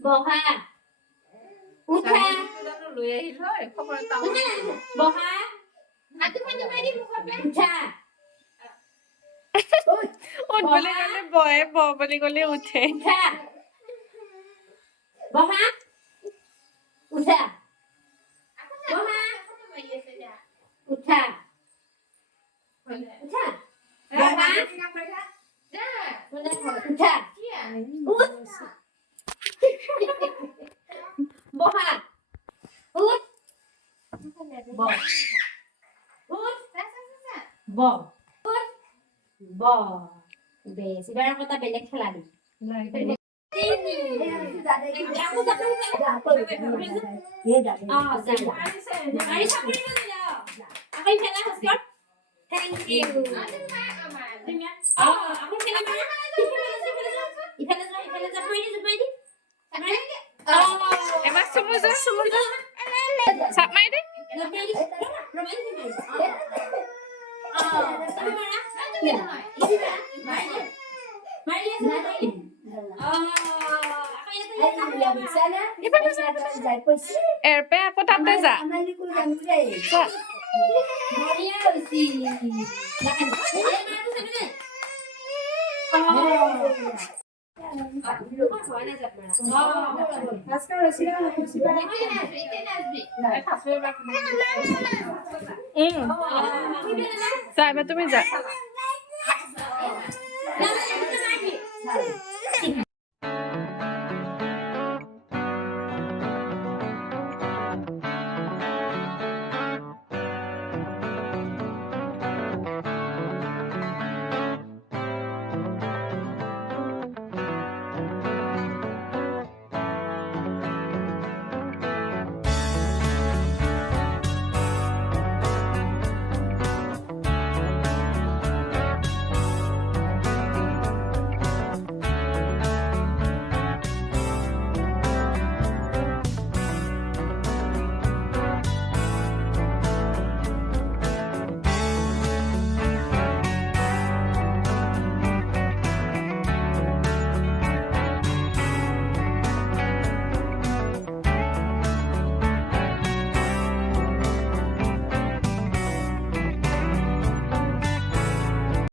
বহা উঠা লৈ আহিল হয় খবৰ এটা বহা হাত পানী মাৰি উঠা উঠ বুলি ক'লে বহে ব বুলি ক'লে উঠে উঠা বহা উঠা বহা উঠা উঠা বহা উঠা বহা উঠ ব উঠ ব উঠ ব বেশ এবার কথা বেলেগ খেলা দি এবাৰ চুমু যা চাপ মাৰি দে এৰপে আকৌ তাতে যা যা এবাৰ তুমি যা